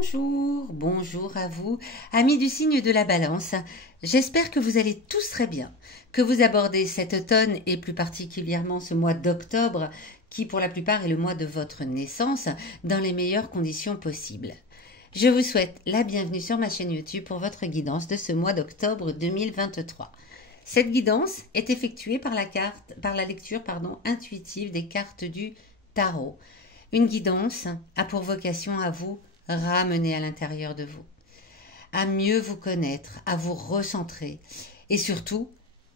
Bonjour, bonjour à vous, amis du signe de la Balance. J'espère que vous allez tous très bien, que vous abordez cet automne et plus particulièrement ce mois d'octobre, qui pour la plupart est le mois de votre naissance, dans les meilleures conditions possibles. Je vous souhaite la bienvenue sur ma chaîne YouTube pour votre guidance de ce mois d'octobre 2023. Cette guidance est effectuée par la lecture intuitive des cartes du tarot. Une guidance a pour vocation à vous ramener à l'intérieur de vous, à mieux vous connaître, à vous recentrer et surtout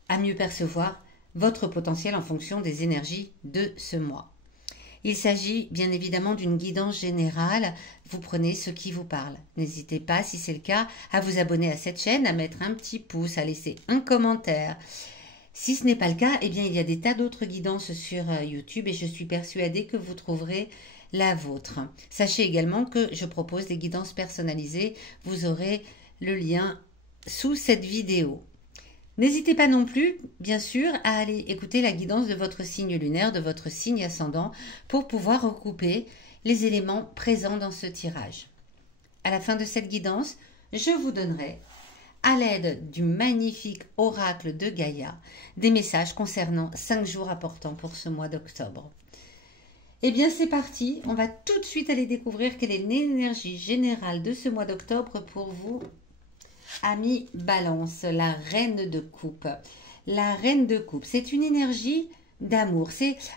à mieux percevoir votre potentiel en fonction des énergies de ce mois. Il s'agit bien évidemment d'une guidance générale, vous prenez ce qui vous parle. N'hésitez pas, si c'est le cas, à vous abonner à cette chaîne, à mettre un petit pouce, à laisser un commentaire. Si ce n'est pas le cas, eh bien il y a des tas d'autres guidances sur YouTube et je suis persuadée que vous trouverez la vôtre. Sachez également que je propose des guidances personnalisées. Vous aurez le lien sous cette vidéo. N'hésitez pas non plus, bien sûr, à aller écouter la guidance de votre signe lunaire, de votre signe ascendant, pour pouvoir recouper les éléments présents dans ce tirage. À la fin de cette guidance, je vous donnerai, à l'aide du magnifique oracle de Gaïa, des messages concernant 5 jours importants pour ce mois d'octobre. Eh bien, c'est parti. On va tout de suite aller découvrir quelle est l'énergie générale de ce mois d'octobre pour vous, amis Balance, la reine de coupe. La reine de coupe, c'est une énergie d'amour.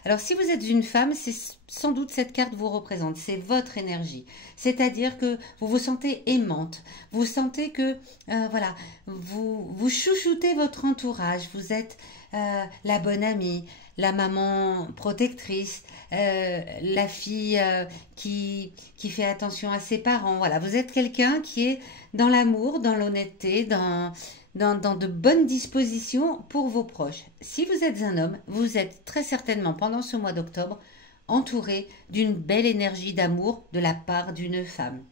Alors, si vous êtes une femme, c'est sans doute cette carte vous représente. C'est votre énergie. C'est-à-dire que vous vous sentez aimante. Vous sentez que, voilà, vous chouchoutez votre entourage. Vous êtes la bonne amie, la maman protectrice, la fille qui fait attention à ses parents. Voilà, vous êtes quelqu'un qui est dans l'amour, dans l'honnêteté, dans de bonnes dispositions pour vos proches. Si vous êtes un homme, vous êtes très certainement pendant ce mois d'octobre entouré d'une belle énergie d'amour de la part d'une femme.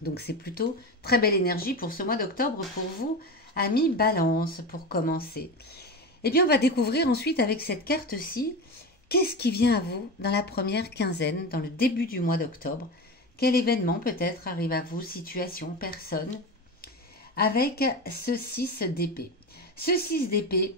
Donc c'est plutôt très belle énergie pour ce mois d'octobre pour vous, amis Balance, pour commencer. Eh bien, on va découvrir ensuite avec cette carte-ci, qu'est-ce qui vient à vous dans la première quinzaine, dans le début du mois d'octobre? Quel événement peut-être arrive à vous, situation, personne? Avec ce 6 d'épée. Ce 6 d'épée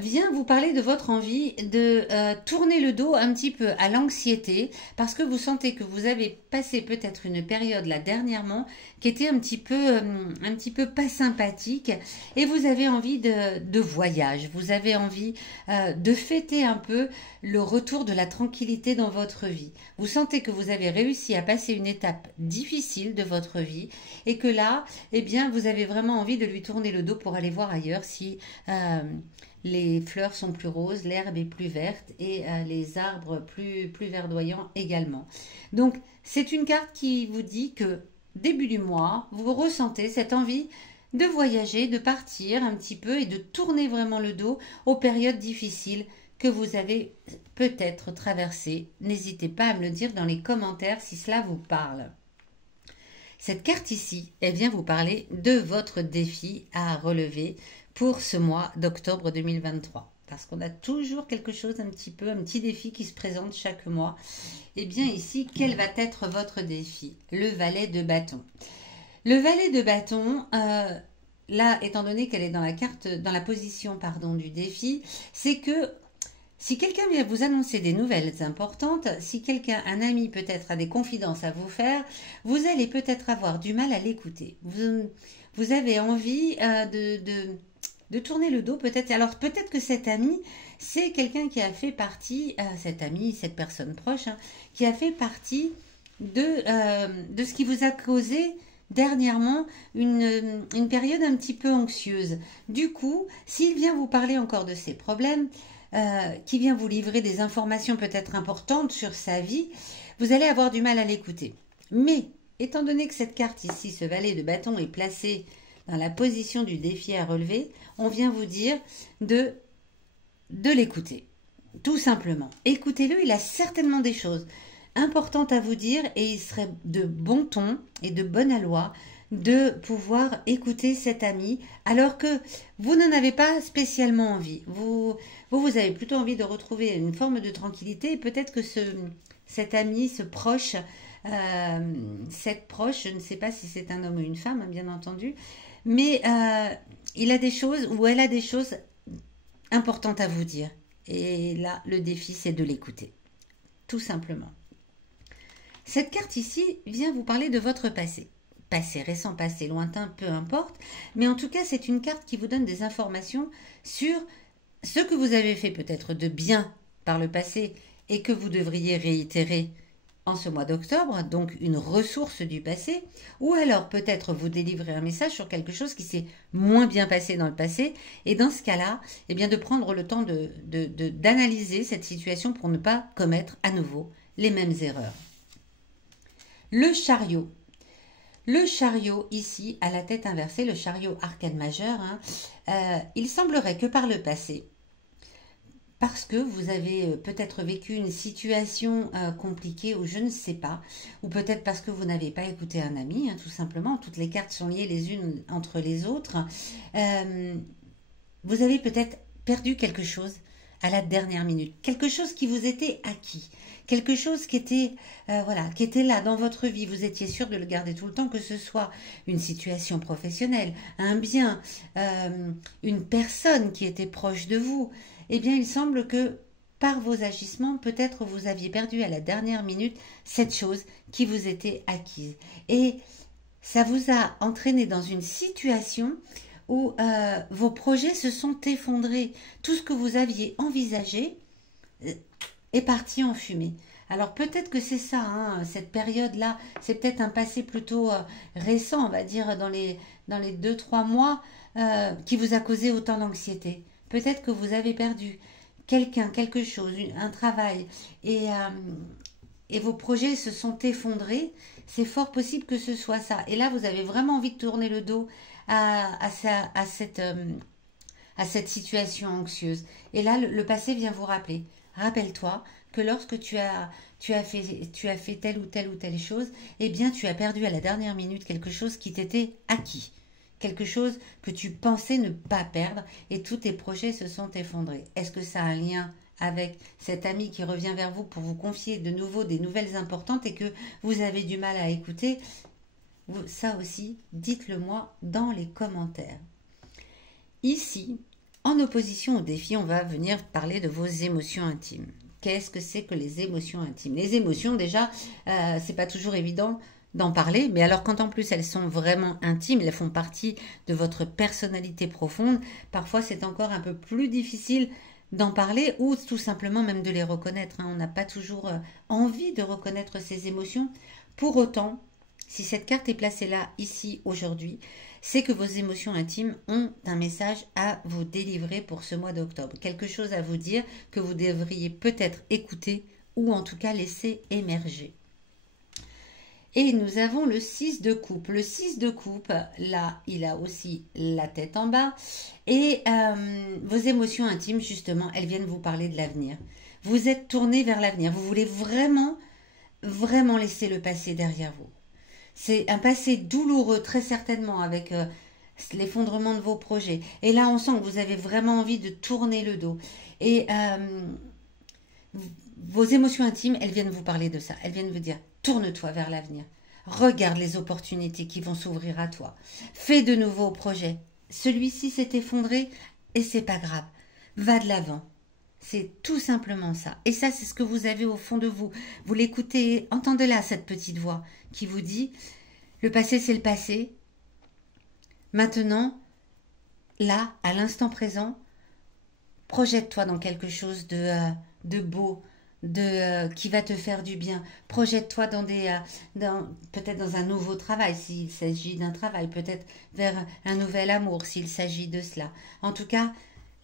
vient vous parler de votre envie de tourner le dos un petit peu à l'anxiété parce que vous sentez que vous avez passé peut-être une période là dernièrement qui était un petit peu pas sympathique et vous avez envie de voyage, vous avez envie de fêter un peu le retour de la tranquillité dans votre vie. Vous sentez que vous avez réussi à passer une étape difficile de votre vie et que là, eh bien, vous avez vraiment envie de lui tourner le dos pour aller voir ailleurs si les fleurs sont plus roses, l'herbe est plus verte et les arbres plus verdoyants également. Donc, c'est une carte qui vous dit que début du mois, vous ressentez cette envie de voyager, de partir un petit peu et de tourner vraiment le dos aux périodes difficiles que vous avez peut-être traversées. N'hésitez pas à me le dire dans les commentaires si cela vous parle. Cette carte ici, elle vient vous parler de votre défi à relever pour ce mois d'octobre 2023. Parce qu'on a toujours quelque chose, un petit défi qui se présente chaque mois. Et bien ici, quel va être votre défi? Le valet de bâton. Le valet de bâton, là, étant donné qu'elle est dans la position du défi, c'est que si quelqu'un vient vous annoncer des nouvelles importantes, si un ami peut-être a des confidences à vous faire, vous allez peut-être avoir du mal à l'écouter. Vous avez envie de tourner le dos peut-être. Alors peut-être que cet ami, c'est quelqu'un qui a fait partie, cet ami, cette personne proche, qui a fait partie de ce qui vous a causé dernièrement une période un petit peu anxieuse. Du coup, s'il vient vous parler encore de ses problèmes, qui vient vous livrer des informations peut-être importantes sur sa vie, vous allez avoir du mal à l'écouter. Mais, étant donné que cette carte ici, ce valet de bâton, est placée dans la position du défi à relever, on vient vous dire de l'écouter. Tout simplement. Écoutez-le, il a certainement des choses importantes à vous dire et il serait de bon ton et de bonne aloi de pouvoir écouter cet ami alors que vous n'en avez pas spécialement envie. Vous avez plutôt envie de retrouver une forme de tranquillité et peut-être que cet ami, ce proche, cette proche, je ne sais pas si c'est un homme ou une femme, hein, bien entendu, mais il a des choses ou elle a des choses importantes à vous dire. Et là, le défi, c'est de l'écouter, tout simplement. Cette carte ici vient vous parler de votre passé. Passé récent, passé lointain, peu importe. Mais en tout cas, c'est une carte qui vous donne des informations sur ce que vous avez fait peut-être de bien par le passé et que vous devriez réitérer en ce mois d'octobre, donc une ressource du passé, ou alors peut-être vous délivrer un message sur quelque chose qui s'est moins bien passé dans le passé, et dans ce cas-là, eh bien de prendre le temps d'analyser cette situation pour ne pas commettre à nouveau les mêmes erreurs. Le chariot. Le chariot ici, à la tête inversée, le chariot arcane majeur, il semblerait que par le passé, parce que vous avez peut-être vécu une situation compliquée ou je ne sais pas, ou peut-être parce que vous n'avez pas écouté un ami, tout simplement, toutes les cartes sont liées les unes entre les autres, vous avez peut-être perdu quelque chose à la dernière minute, quelque chose qui vous était acquis, quelque chose qui était, qui était là dans votre vie, vous étiez sûr de le garder tout le temps, que ce soit une situation professionnelle, un bien, une personne qui était proche de vous. Eh bien, il semble que par vos agissements, peut-être vous aviez perdu à la dernière minute cette chose qui vous était acquise. Et ça vous a entraîné dans une situation où vos projets se sont effondrés. Tout ce que vous aviez envisagé est parti en fumée. Alors peut-être que c'est ça, cette période-là, c'est peut-être un passé plutôt récent, on va dire, dans les 2-3 mois, qui vous a causé autant d'anxiété. Peut-être que vous avez perdu quelqu'un, quelque chose, un travail, et vos projets se sont effondrés. C'est fort possible que ce soit ça. Et là, vous avez vraiment envie de tourner le dos à cette situation anxieuse. Et là, le passé vient vous rappeler. Rappelle-toi que lorsque tu as fait telle ou telle chose, eh bien, tu as perdu à la dernière minute quelque chose qui t'était acquis. Quelque chose que tu pensais ne pas perdre et tous tes projets se sont effondrés. Est-ce que ça a un lien avec cet ami qui revient vers vous pour vous confier de nouveau des nouvelles importantes et que vous avez du mal à écouter? Ça aussi, dites-le moi dans les commentaires. Ici, en opposition au défi, on va venir parler de vos émotions intimes. Qu'est-ce que c'est que les émotions intimes? Les émotions, déjà, c'est pas toujours évident d'en parler, mais alors quand en plus elles sont vraiment intimes, elles font partie de votre personnalité profonde, parfois c'est encore un peu plus difficile d'en parler ou tout simplement même de les reconnaître. On n'a pas toujours envie de reconnaître ses émotions. Pour autant, si cette carte est placée là, ici, aujourd'hui, c'est que vos émotions intimes ont un message à vous délivrer pour ce mois d'octobre. Quelque chose à vous dire que vous devriez peut-être écouter ou en tout cas laisser émerger. Et nous avons le 6 de coupe. Le 6 de coupe, là, il a aussi la tête en bas. Et vos émotions intimes, justement, elles viennent vous parler de l'avenir. Vous êtes tourné vers l'avenir. Vous voulez vraiment, vraiment laisser le passé derrière vous. C'est un passé douloureux, très certainement, avec l'effondrement de vos projets. Et là, on sent que vous avez vraiment envie de tourner le dos. Et vos émotions intimes, elles viennent vous parler de ça. Elles viennent vous dire, tourne-toi vers l'avenir. Regarde les opportunités qui vont s'ouvrir à toi. Fais de nouveaux projets. Celui-ci s'est effondré et c'est pas grave. Va de l'avant. C'est tout simplement ça. Et ça, c'est ce que vous avez au fond de vous. Vous l'écoutez, entendez-la, cette petite voix qui vous dit, le passé, c'est le passé. Maintenant, là, à l'instant présent, projette-toi dans quelque chose de beau, qui va te faire du bien. Projette-toi peut-être dans un nouveau travail s'il s'agit d'un travail, peut-être vers un nouvel amour s'il s'agit de cela. En tout cas,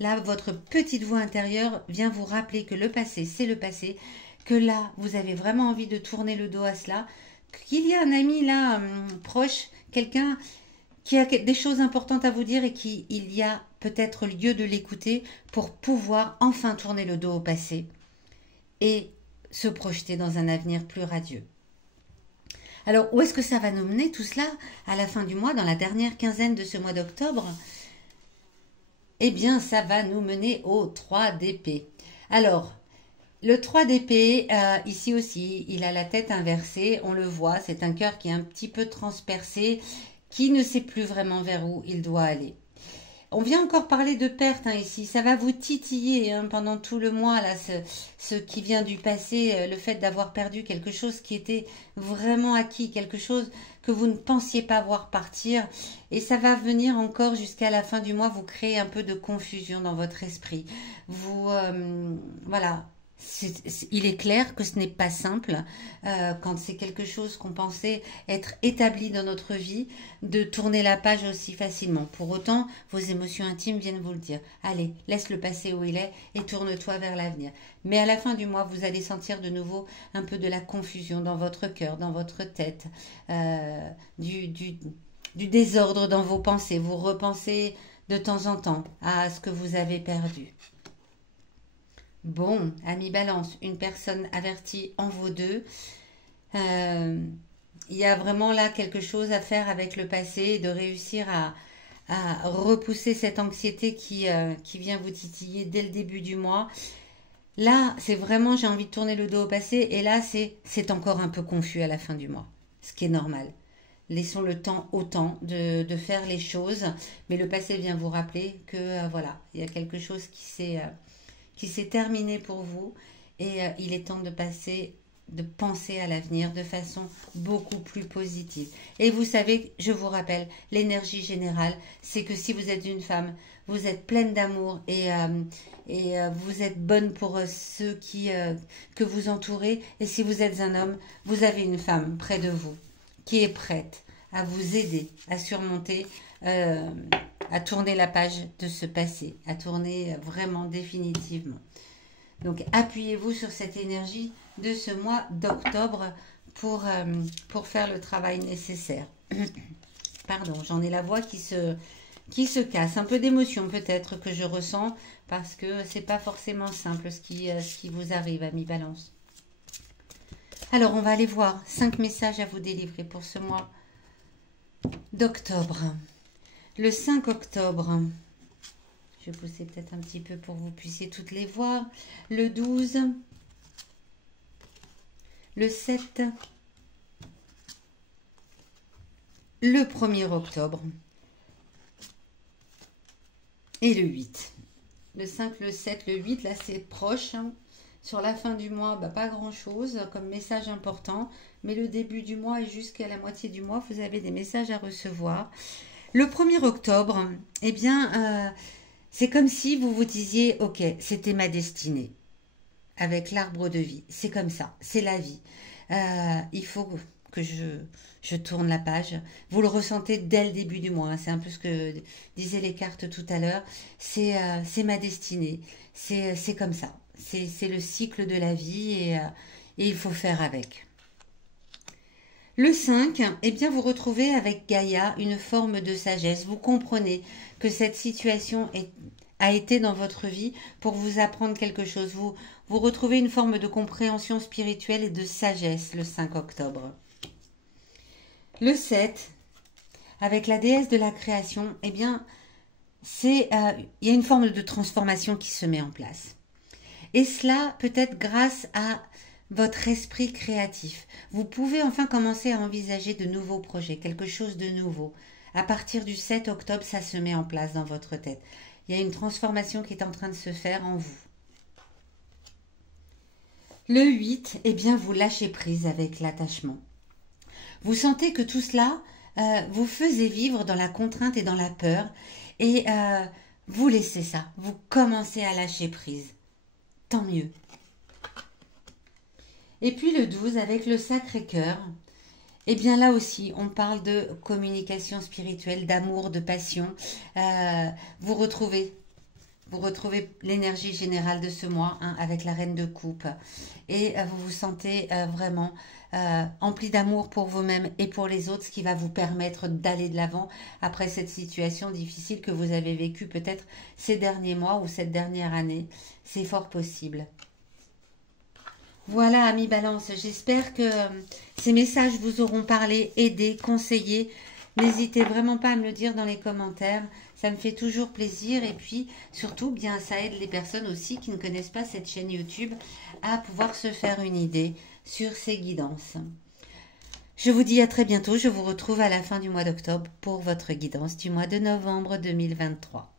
là, votre petite voix intérieure vient vous rappeler que le passé, c'est le passé, que là, vous avez vraiment envie de tourner le dos à cela, qu'il y a un ami là, proche, quelqu'un qui a des choses importantes à vous dire et qu'il y a peut-être lieu de l'écouter pour pouvoir enfin tourner le dos au passé et se projeter dans un avenir plus radieux. Alors, où est-ce que ça va nous mener tout cela à la fin du mois, dans la dernière quinzaine de ce mois d'octobre? Eh bien, ça va nous mener au 3 d'épée. Alors, Le 3 d'épée, ici aussi, il a la tête inversée, on le voit, c'est un cœur qui est un petit peu transpercé, qui ne sait plus vraiment vers où il doit aller. On vient encore parler de perte ici, ça va vous titiller pendant tout le mois, là, ce qui vient du passé, le fait d'avoir perdu quelque chose qui était vraiment acquis, quelque chose que vous ne pensiez pas voir partir, et ça va venir encore jusqu'à la fin du mois, vous créer un peu de confusion dans votre esprit. Vous, voilà. Il est clair que ce n'est pas simple quand c'est quelque chose qu'on pensait être établi dans notre vie, de tourner la page aussi facilement. Pour autant, vos émotions intimes viennent vous le dire. Allez, laisse le passé où il est et tourne-toi vers l'avenir. Mais à la fin du mois, vous allez sentir de nouveau un peu de la confusion dans votre cœur, dans votre tête, du désordre dans vos pensées. Vous repensez de temps en temps à ce que vous avez perdu. Bon, ami Balance, une personne avertie en vaut deux. Il y a vraiment là quelque chose à faire avec le passé et de réussir à repousser cette anxiété qui vient vous titiller dès le début du mois. Là, c'est vraiment, j'ai envie de tourner le dos au passé et là, c'est encore un peu confus à la fin du mois, ce qui est normal. Laissons le temps au temps de faire les choses, mais le passé vient vous rappeler que voilà, il y a quelque chose qui s'est terminé pour vous et il est temps de penser à l'avenir de façon beaucoup plus positive. Et vous savez, je vous rappelle, l'énergie générale, c'est que si vous êtes une femme, vous êtes pleine d'amour et vous êtes bonne pour ceux que vous entourez. Et si vous êtes un homme, vous avez une femme près de vous qui est prête à vous aider à surmonter, à tourner la page de ce passé, à tourner vraiment définitivement. Donc appuyez-vous sur cette énergie de ce mois d'octobre pour faire le travail nécessaire. Pardon, j'en ai la voix qui se casse. Un peu d'émotion peut-être que je ressens parce que c'est pas forcément simple ce qui vous arrive, amis Balance. Alors on va aller voir 5 messages à vous délivrer pour ce mois d'octobre. Le 5 octobre, je vais pousser peut-être un petit peu pour que vous puissiez toutes les voir. Le 12, le 7, le 1er octobre et le 8. Le 5, le 7, le 8, là c'est proche. Sur la fin du mois, pas grand-chose comme message important. Mais le début du mois et jusqu'à la moitié du mois, vous avez des messages à recevoir. Le 1er octobre, eh bien, c'est comme si vous vous disiez, ok, c'était ma destinée. Avec l'arbre de vie, c'est comme ça, c'est la vie. Il faut que je tourne la page. Vous le ressentez dès le début du mois, c'est un peu ce que disaient les cartes tout à l'heure. C'est ma destinée, c'est comme ça. C'est le cycle de la vie et il faut faire avec. Le 5, eh bien vous retrouvez avec Gaïa une forme de sagesse. Vous comprenez que cette situation a été dans votre vie pour vous apprendre quelque chose. Vous retrouvez une forme de compréhension spirituelle et de sagesse le 5 octobre. Le 7, avec la déesse de la création, eh bien, il y a une forme de transformation qui se met en place. Et cela peut-être grâce à votre esprit créatif. Vous pouvez enfin commencer à envisager de nouveaux projets, quelque chose de nouveau. À partir du 7 octobre, ça se met en place dans votre tête. Il y a une transformation qui est en train de se faire en vous. Le 8, eh bien, vous lâchez prise avec l'attachement. Vous sentez que tout cela vous faisait vivre dans la contrainte et dans la peur. Et vous laissez ça. Vous commencez à lâcher prise. Tant mieux. Et puis le 12 avec le Sacré-Cœur, eh bien là aussi on parle de communication spirituelle, d'amour, de passion. Vous retrouvez l'énergie générale de ce mois avec la Reine de Coupe et vous vous sentez vraiment empli d'amour pour vous-même et pour les autres, ce qui va vous permettre d'aller de l'avant après cette situation difficile que vous avez vécue peut-être ces derniers mois ou cette dernière année. C'est fort possible. Voilà, amis Balance, j'espère que ces messages vous auront parlé, aidé, conseillé. N'hésitez vraiment pas à me le dire dans les commentaires. Ça me fait toujours plaisir. Et puis, surtout, bien, ça aide les personnes aussi qui ne connaissent pas cette chaîne YouTube à pouvoir se faire une idée sur ces guidances. Je vous dis à très bientôt. Je vous retrouve à la fin du mois d'octobre pour votre guidance du mois de novembre 2023.